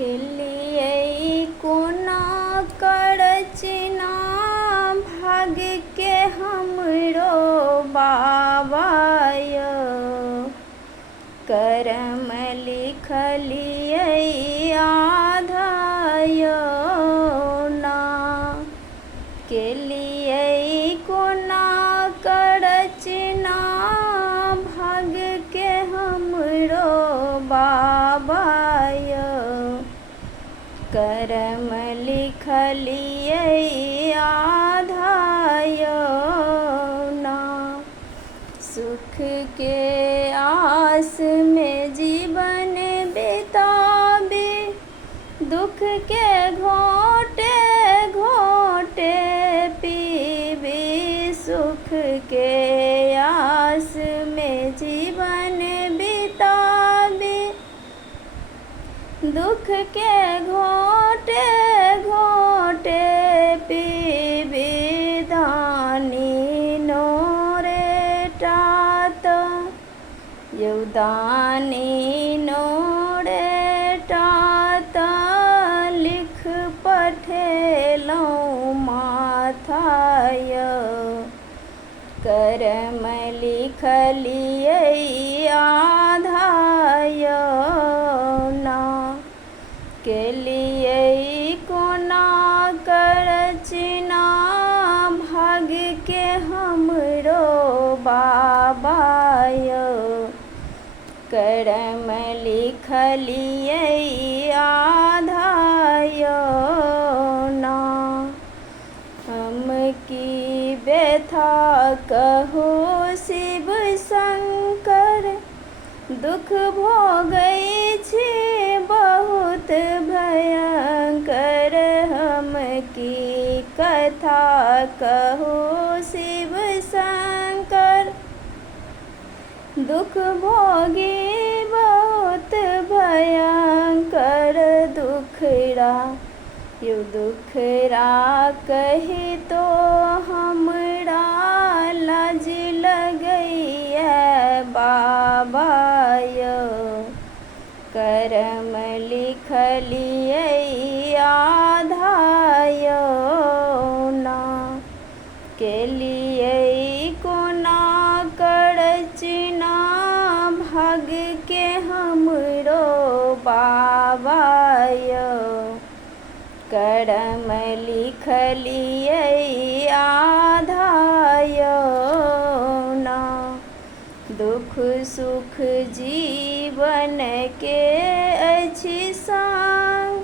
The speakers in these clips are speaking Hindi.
के लिए कोना करचना भाग के हमरो बाबाय करम लिखलिए आधाय ना के लिए कोना करचना भाग के हमरो बाबाय करम लिखलिए आधाय ना सुख के आस में जीवन बिताबे दुख के घोटे घोटे पीबे सुख के आस में जीवन बिताबे दुख के घोटे घोटे पीबे दानी नोरे टात यौदानी नोरे टात लिख पठेलौं माथाय करम लिखलिए आधाय ना के लिए कोना करचना भाग के हमरो बाबाय करम लिखलिए आधाय ना हम की व्यथा कहो शिव शंकर दुख भोगै छी बहुत भयंकर हम की कथा कहो शिव शंकर दुख भोगे बहुत भयंकर दुखड़ा यू दुखड़ा कही तो हमरा लाज लगैया बाबाय करम लिखलिए आधाय ना के लिए कोना करचना भाग के हमरो बाबाय करम लिखलिए आधाय ना दुख सुख जीवन के अछि संग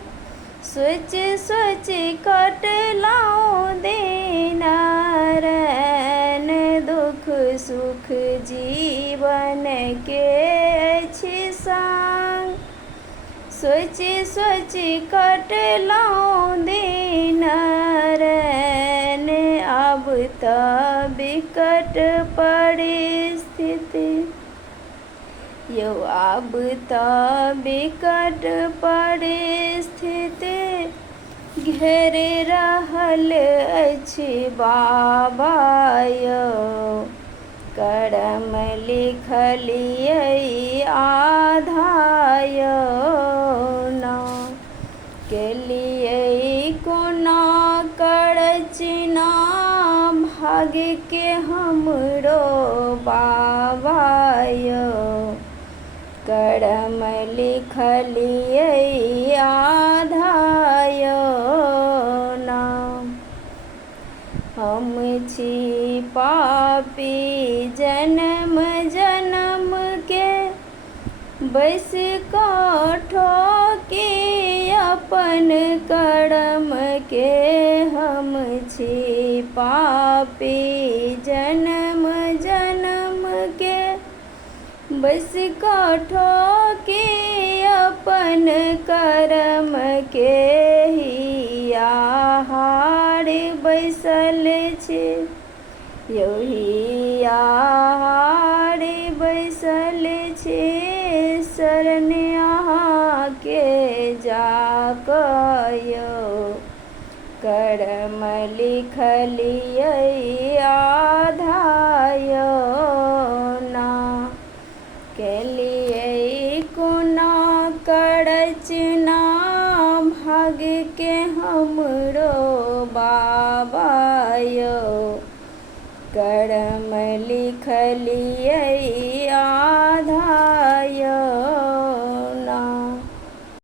सोच सोच कटलौं दिन रैन दुख सुख जीवन के अछि संग सोच सोच कटलौं दिन रैन अब त विकट परिस्थिति यौ अब त विकट परिस्थिति घेर रहल अछि बाबाय करम लिखलिए आधाय ना के लिए कोना करचना भाग के हमरो बाबाय करम लिखलिए आधाय ना हम छी पापी जन्म जन्म के बैस ठोके अपन कर्म के हम छी पापी जन्म जन्म के बस ठोके अपन कर्म के हिया हार बैसल छी यही हार बैसल छी शरण अहाँ के जाकयो कर्म लिखलिए आधाय ना के लिए कोना करचना भाग के हमरो बाबा यो। करम लिखलिए